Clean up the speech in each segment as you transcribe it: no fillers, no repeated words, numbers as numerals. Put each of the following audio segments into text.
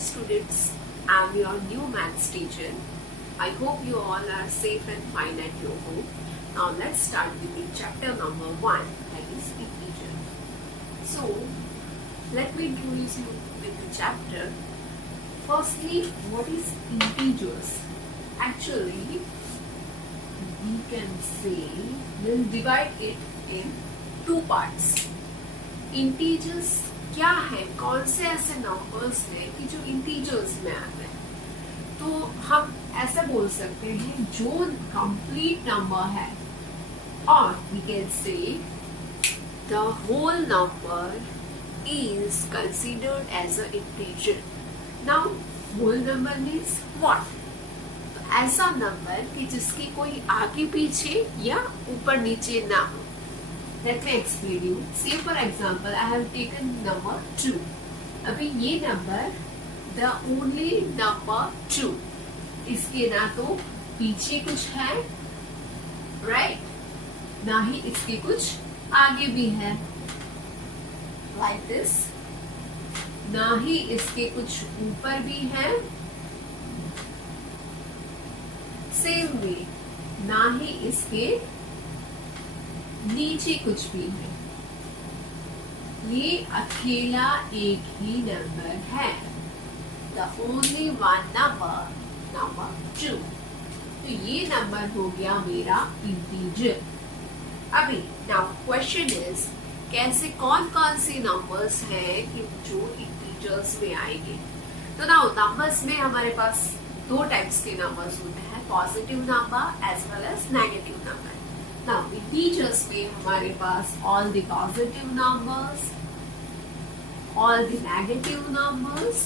students, I'm your new maths teacher. I hope you all are safe and fine at your home. Now let's start with the chapter number 1, that is integer. So let me introduce you with the chapter. Firstly, what is integers? Actually, we can say we'll divide it in two parts. Integers क्या है, कौन से ऐसे numbers हैं कि जो integers में आते हैं? तो हम ऐसा बोल सकते हैं जो कंप्लीट नंबर है, और we can say the whole number is considered as an integer. Now, whole number means what? तो ऐसा नंबर कि जिसकी कोई आगे पीछे या ऊपर नीचे ना हो. Let me explain you. Say for example, I have taken number 2. अभी ये नंबर the only number 2. इसके ना तो पीछे कुछ है, right? ना ही इसके कुछ आगे भी है, like this. ना ही इसके कुछ ऊपर भी है, same way. ना ही इसके नीचे कुछ भी है. ये अकेला एक ही नंबर है, the only one number, number 2. तो ये नंबर हो गया मेरा इंटीजर. अभी now question is, कैसे कौन कौन से नंबर्स हैं कि जो इंटीजर्स में आएंगे? तो now नंबर्स में हमारे पास दो टाइप्स के नंबर्स होते हैं, positive number as well as negative number. Now, integers में हमारे पास all the positive numbers, all the negative numbers,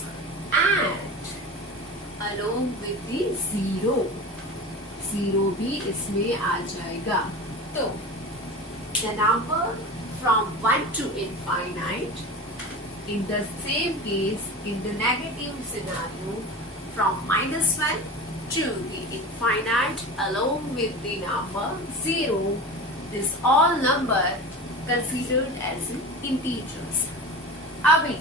and along with the zero. Zero भी इसमें आ जाएगा. तो the number from 1 to infinite, in the same case, in the negative scenario, from -1 to the infinite along with the number 0, this all number considered as integers. अभी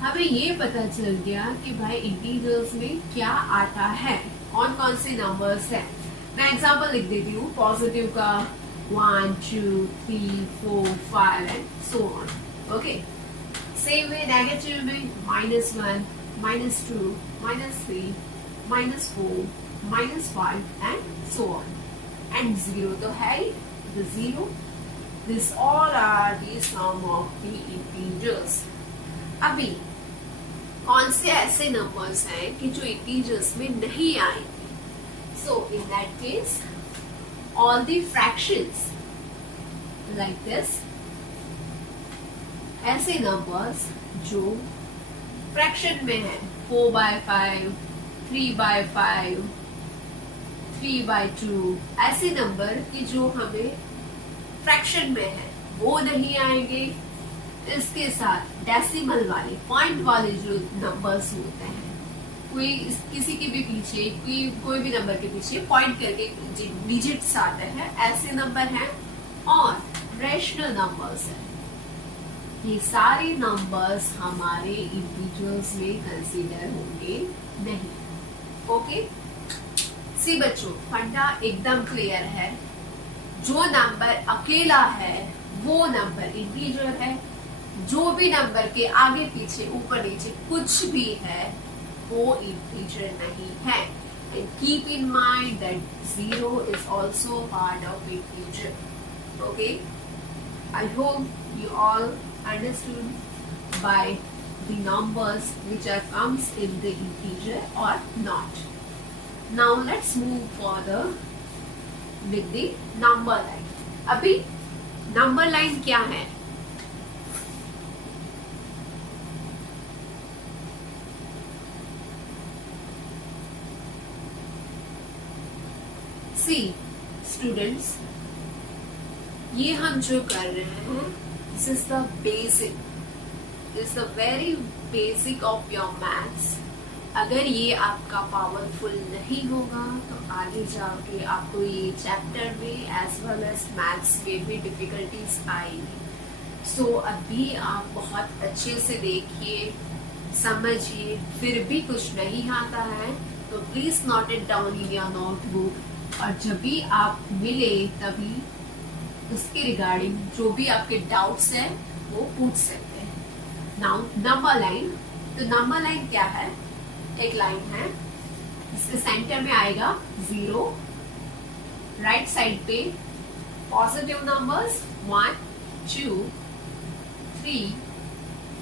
हमें ये पता चल गया कि भाई इंटीजर्स में क्या आता है, कौन कौन से नंबर्स हैं. मैं एग्जांपल लिख देती हूँ. पॉजिटिव का 1, 2, 3, 4, 5 and so on. Okay, same way negative में -1, -2, -3, -4, -5 and so on. And 0 तो है ही, the 0. This all are the sum of the integers. अभी कौन से ऐसे नंबर्स हैं कि जो इंटीजर्स में नहीं आएंगे? So in that case, all the fractions like this, ऐसे नंबर्स जो फ्रैक्शन में है, 4/5, 3/5, 3/2, ऐसे नंबर कि जो हमें फ्रैक्शन में है वो नहीं आएंगे. इसके साथ डेसिमल वाले, पॉइंट वाले जो नंबर्स होते हैं, कोई किसी के भी पीछे, कोई भी नंबर के पीछे पॉइंट करके डिजिट्स आते हैं, ऐसे नंबर हैं. और रेशनल नंबर्स हैं. ये सारे नंबर्स हमारे इंटीजर्स में कंसीडर होंगे नहीं. ओके, सी बच्चों, फंडा एकदम क्लियर है. जो नंबर अकेला है वो नंबर इंटीजर है. जो भी नंबर के आगे पीछे ऊपर नीचे कुछ भी है वो इंटीजर नहीं है. And keep in mind that 0 is also part of integer. Okay, I hope you all understood by the numbers which are comes in the integer or not. Now let's move further with the number line. अभी number line क्या है? See students, ये हम जो कर रहे हैं, this is the basic, this is the very basic of your maths. अगर ये आपका पावरफुल नहीं होगा तो आगे जाके आपको ये चैप्टर में एज वेल एज मैथ्स में भी डिफिकल्टीज आएंगी. सो अभी आप बहुत अच्छे से देखिए, समझिए, फिर भी कुछ नहीं आता है तो please note it down in your notebook, और जब भी आप मिले तभी उसके रिगार्डिंग जो भी आपके डाउट्स हैं वो पूछ सकते हैं। नाउ नंबर लाइन, तो नंबर लाइन क्या है? एक लाइन है, इसके सेंटर में आएगा 0, राइट साइड पे positive numbers 1 2 3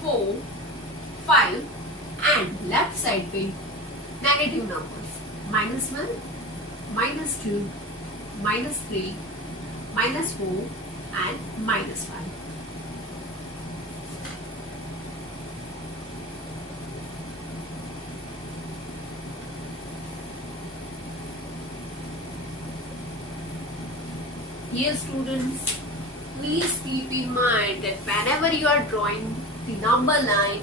4 5 and left side पे negative numbers -1 -2 -3 -4 and -5. Dear students, please keep in mind that whenever you are drawing the number line,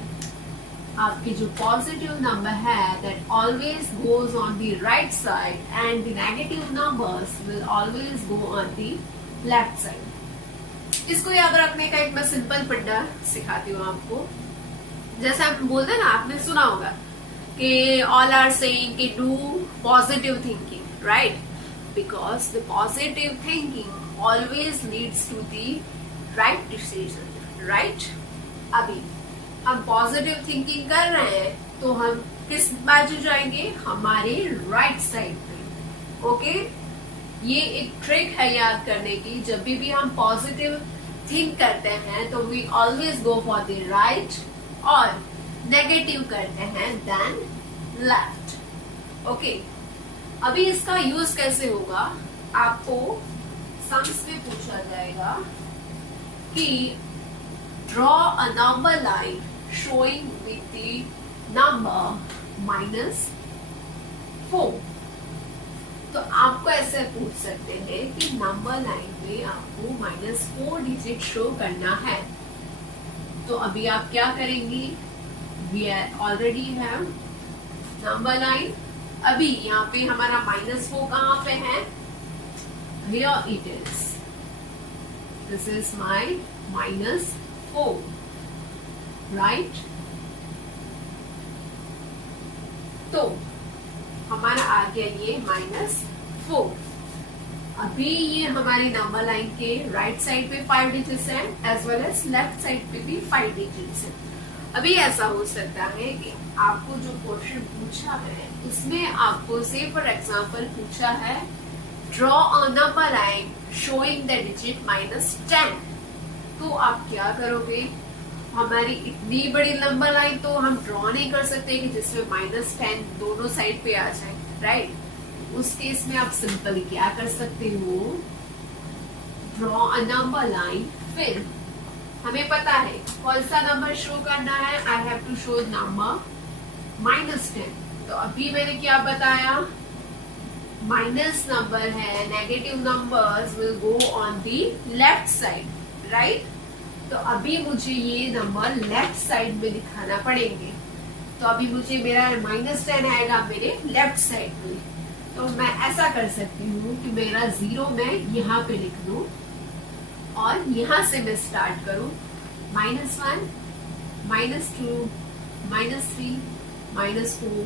आपके जो पॉजिटिव नंबर है that always goes on the right side and the negative numbers will always go on the left side. इसको याद रखने का एक मैं simple फंडा सिखाती हूँ आपको। जैसे हम बोलते हैं ना, आपने सुना होगा कि all are saying कि do positive thinking, right? Because the positive thinking always leads to the right decision, right? अभी हम पॉजिटिव थिंकिंग कर रहे हैं तो हम किस बाजू जाएंगे? हमारे राइट साइड पे। ओके, ये एक ट्रिक है याद करने की। जब भी हम पॉजिटिव थिंक करते हैं तो we always go for the right, और नेगेटिव करते हैं देन लेफ्ट। ओके, अभी इसका यूज कैसे होगा? आपको सम्स में पूछा जाएगा कि draw a number line showing with the number -4। तो आपको ऐसे पूछ सकते हैं कि नंबर लाइन में आपको -4 डिजिट शो करना है, तो अभी आप क्या करेंगे? We are already have number line. अभी यहाँ पे हमारा -4 कहाँ पे है? Here it is. This is my -4, right? तो हमारा आ गया ये -4। अभी ये हमारी नंबर लाइन के राइट साइड पे 5 डिजिट्स हैं, as well as left side पे भी 5 डिजिट्स हैं। अभी ऐसा हो सकता है कि आपको जो क्वेश्चन पूछा है उसमें आपको से फॉर एग्जांपल पूछा है draw a number line showing the digit -10। तो आप क्या करोगे? हमारी इतनी बड़ी नंबर लाइन तो हम ड्रॉ नहीं कर सकते कि जिसमें -10 दोनों साइड पे आ जाए, राइट? उस केस में आप सिंपली क्या कर सकते हो? ड्रॉ अ नंबर लाइन, फिर हमें पता है कौन सा नंबर शो करना है। I have to show number -10। तो अभी मैंने क्या बताया? माइनस नंबर है, negative numbers will go on the left side, right? तो अभी मुझे ये नंबर लेफ्ट साइड में दिखाना पड़ेंगे। तो अभी मुझे मेरा -10 आएगा मेरे लेफ्ट साइड में। तो मैं ऐसा कर सकती हूँ कि मेरा 0 मैं यहाँ पे लिख दूं और यहाँ से मैं स्टार्ट करूँ। -1, -2, -3, -4,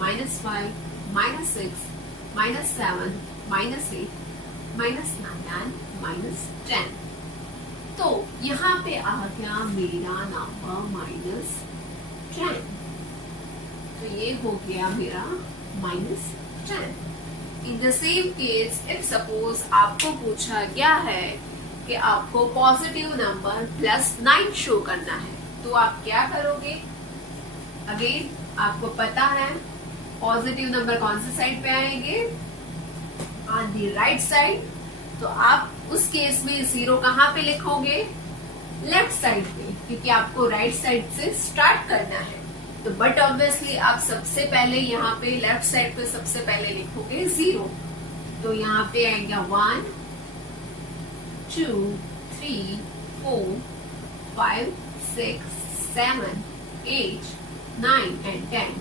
-5, -6, -7, -8, -9 and -10। तो यहाँ पे आ गया मेरा नंबर -10। तो ये हो गया मेरा -10। In the same case if suppose आपको पूछा गया है कि आपको पॉजिटिव नंबर +9 शो करना है, तो आप क्या करोगे? अगेन आपको पता है पॉजिटिव नंबर कौन सी साइड पे आएंगे? On the right side. तो आप उस केस में 0 कहाँ पे लिखोगे? लेफ्ट साइड पे, क्योंकि आपको राइट साइड से स्टार्ट करना है। तो बट ऑब्वियसली आप सबसे पहले यहाँ पे लेफ्ट साइड पे सबसे पहले लिखोगे 0। तो यहाँ पे आएगा 1 2 3 4 5 6 7 8 9 and 10।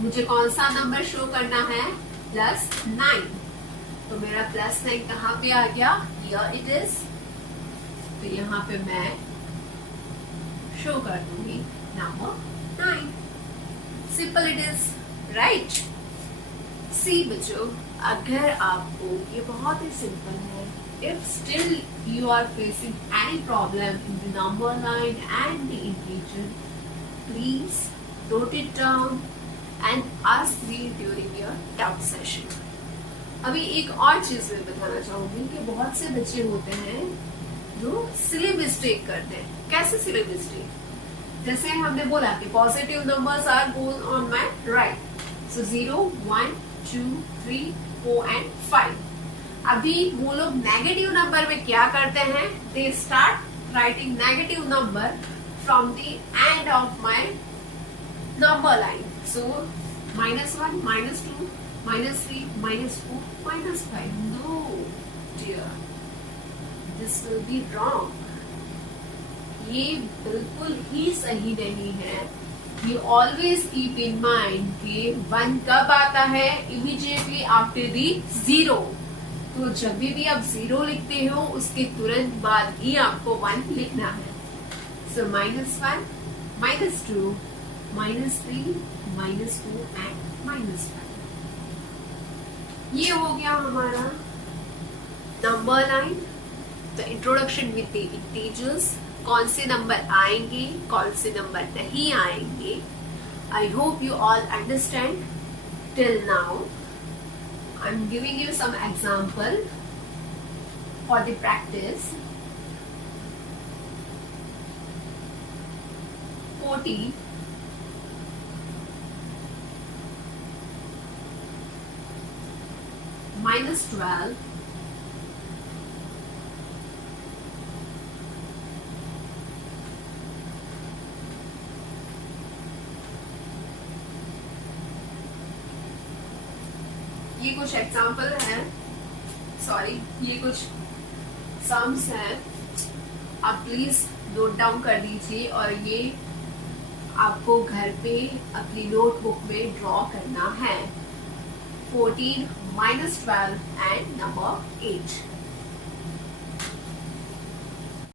मुझे कौन सा नंबर शो करना है? +9। तो मेरा +9 कहाँ पे आ गया? Here it is। तो यहाँ पे मैं शो कर दूंगी number 9। Simple it is, right? See बच्चों, अगर आपको ये बहुत ही सिंपल है, if still you are facing any problem in the number line and the integer, please note it down and ask me during your doubt session. अभी एक और चीज मैं बताना चाहूंगी कि बहुत से बच्चे होते हैं जो सिली मिस्टेक करते हैं. कैसे सिली मिस्टेक? जैसे हमने बोला कि positive numbers are goes on my right, so 0, 1, 2, 3, 4 and 5. अभी वो लोग नेगेटिव नंबर में क्या करते हैं? They start writing negative number from the end of my number line. So -1, -2, -3, -4, -5. No dear, this will be wrong. ये बिल्कुल ही सही नहीं है. You always keep in mind कि 1 कब आता है? Immediately after the 0. तो जब भी आप 0 लिखते हो उसके तुरंत बाद ही आपको 1 लिखना है. So -1, -2, -3, -2 and -5. ये हो गया हमारा number line, the introduction with the integers. कौन से नंबर आएंगे, कौन से नंबर नहीं आएंगे. I hope you all understand till now. I am giving you some example for the practice. 14, -12, ये कुछ एग्जाम्पल है, सॉरी ये कुछ सम्स हैं. आप प्लीज नोट डाउन कर दीजिए और ये आपको घर पे अपनी नोटबुक में ड्रॉ करना है. 14, -12 and number 8.